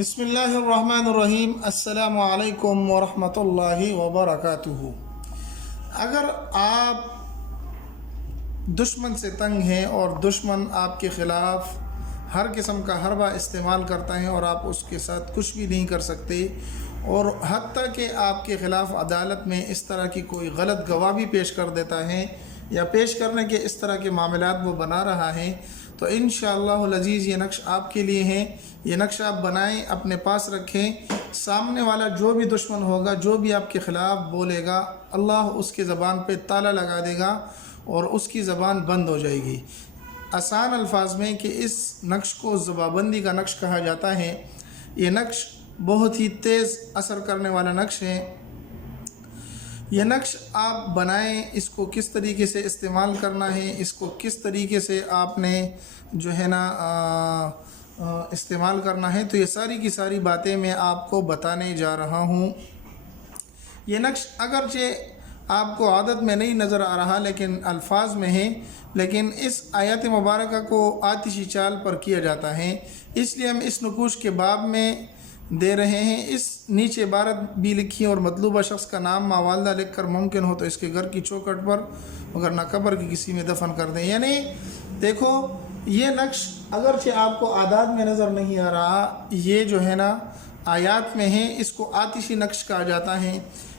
بسم اللہ الرحمن الرحیم۔ السلام علیکم ورحمۃ اللہ وبرکاتہ۔ اگر آپ دشمن سے تنگ ہیں اور دشمن آپ کے خلاف ہر قسم کا حربہ استعمال کرتا ہے اور آپ اس کے ساتھ کچھ بھی نہیں کر سکتے، اور حتیٰ کہ آپ کے خلاف عدالت میں اس طرح کی کوئی غلط گواہ بھی پیش کر دیتا ہے یا پیش کرنے کے اس طرح کے معاملات وہ بنا رہا ہے، تو انشاءاللہ العزیز یہ نقش آپ کے لیے ہیں۔ یہ نقش آپ بنائیں، اپنے پاس رکھیں۔ سامنے والا جو بھی دشمن ہوگا، جو بھی آپ کے خلاف بولے گا، اللہ اس کے زبان پہ تالا لگا دے گا اور اس کی زبان بند ہو جائے گی۔ آسان الفاظ میں کہ اس نقش کو زبابندی کا نقش کہا جاتا ہے۔ یہ نقش بہت ہی تیز اثر کرنے والا نقش ہے۔ یہ نقش آپ بنائیں، اس کو کس طریقے سے استعمال کرنا ہے، اس کو کس طریقے سے آپ نے جو ہے نا استعمال کرنا ہے، تو یہ ساری کی ساری باتیں میں آپ کو بتانے جا رہا ہوں۔ یہ نقش اگرچہ آپ کو عادت میں نہیں نظر آ رہا لیکن الفاظ میں ہے، لیکن اس آیت مبارکہ کو آتشی چال پر کیا جاتا ہے، اس لیے ہم اس نقوش کے باب میں دے رہے ہیں۔ اس نیچے عبارت بھی لکھی اور مطلوبہ شخص کا نام ماں والدہ لکھ کر ممکن ہو تو اس کے گھر کی چوکھٹ پر وگرنہ قبر کی کسی میں دفن کر دیں۔ یعنی دیکھو، یہ نقش اگرچہ آپ کو اعداد میں نظر نہیں آ رہا، یہ جو ہے نا آیات میں ہے، اس کو آتشی نقش کہا جاتا ہے۔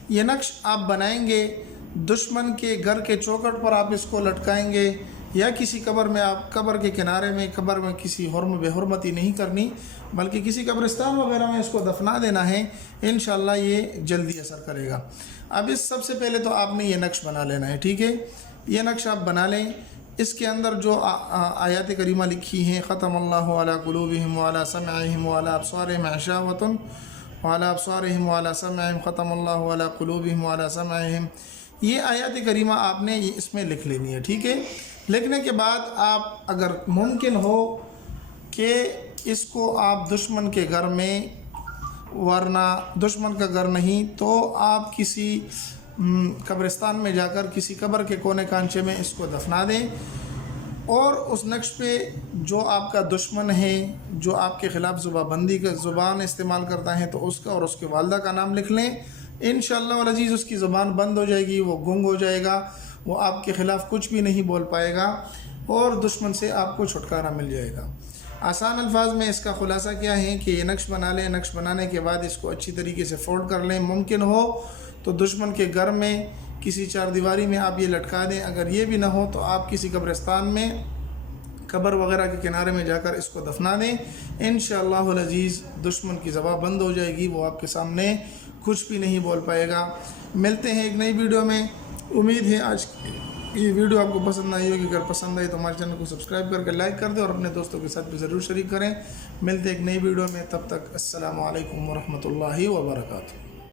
یہ نقش آپ بنائیں گے، دشمن کے گھر کے چوکھٹ پر آپ اس کو لٹکائیں گے، یا کسی قبر میں، آپ قبر کے کنارے میں، قبر میں کسی حرم بے حرمتی نہیں کرنی بلکہ کسی قبرستان وغیرہ میں اس کو دفنا دینا ہے۔ انشاءاللہ یہ جلدی اثر کرے گا۔ اب اس سب سے پہلے تو آپ نے یہ نقش بنا لینا ہے، ٹھیک ہے؟ یہ نقش آپ بنا لیں۔ اس کے اندر جو آیات کریمہ لکھی ہیں، ختم اللہ علی قلوبہم وعلی سمعہم وعلی ابصارہم غشاوۃ وعلی ابصارہم وعلی سمعہم ختم اللہ علی قلوبہم وعلی سمعہم، یہ آیات کریمہ آپ نے اس میں لکھ لینی ہے، ٹھیک ہے؟ لکھنے کے بعد آپ اگر ممکن ہو کہ اس کو آپ دشمن کے گھر میں، ورنہ دشمن کا گھر نہیں تو آپ کسی قبرستان میں جا کر کسی قبر کے کونے کانچے میں اس کو دفنا دیں، اور اس نقش پہ جو آپ کا دشمن ہے، جو آپ کے خلاف زبابندی کا زبان استعمال کرتا ہے، تو اس کا اور اس کے والدہ کا نام لکھ لیں۔ انشاءاللہ العزیز اس کی زبان بند ہو جائے گی، وہ گنگ ہو جائے گا، وہ آپ کے خلاف کچھ بھی نہیں بول پائے گا اور دشمن سے آپ کو چھٹکارا مل جائے گا۔ آسان الفاظ میں اس کا خلاصہ کیا ہے کہ یہ نقش بنا لیں۔ نقش بنانے کے بعد اس کو اچھی طریقے سے فولڈ کر لیں، ممکن ہو تو دشمن کے گھر میں کسی چار دیواری میں آپ یہ لٹکا دیں، اگر یہ بھی نہ ہو تو آپ کسی قبرستان میں، قبر وغیرہ کے کنارے میں جا کر اس کو دفنا دیں۔ انشاءاللہ العزیز دشمن کی زبان بند ہو جائے گی، وہ آپ کے سامنے کچھ بھی نہیں بول پائے گا۔ ملتے ہیں ایک نئی ویڈیو میں۔ امید ہے آج یہ ویڈیو آپ کو پسند آئی ہوگی۔ اگر پسند آئی تو ہمارے چینل کو سبسکرائب کر کے لائک کر دیں اور اپنے دوستوں کے ساتھ بھی ضرور شریک کریں۔ ملتے ہیں ایک نئی ویڈیو میں، تب تک السلام علیکم ورحمۃ اللہ وبرکاتہ۔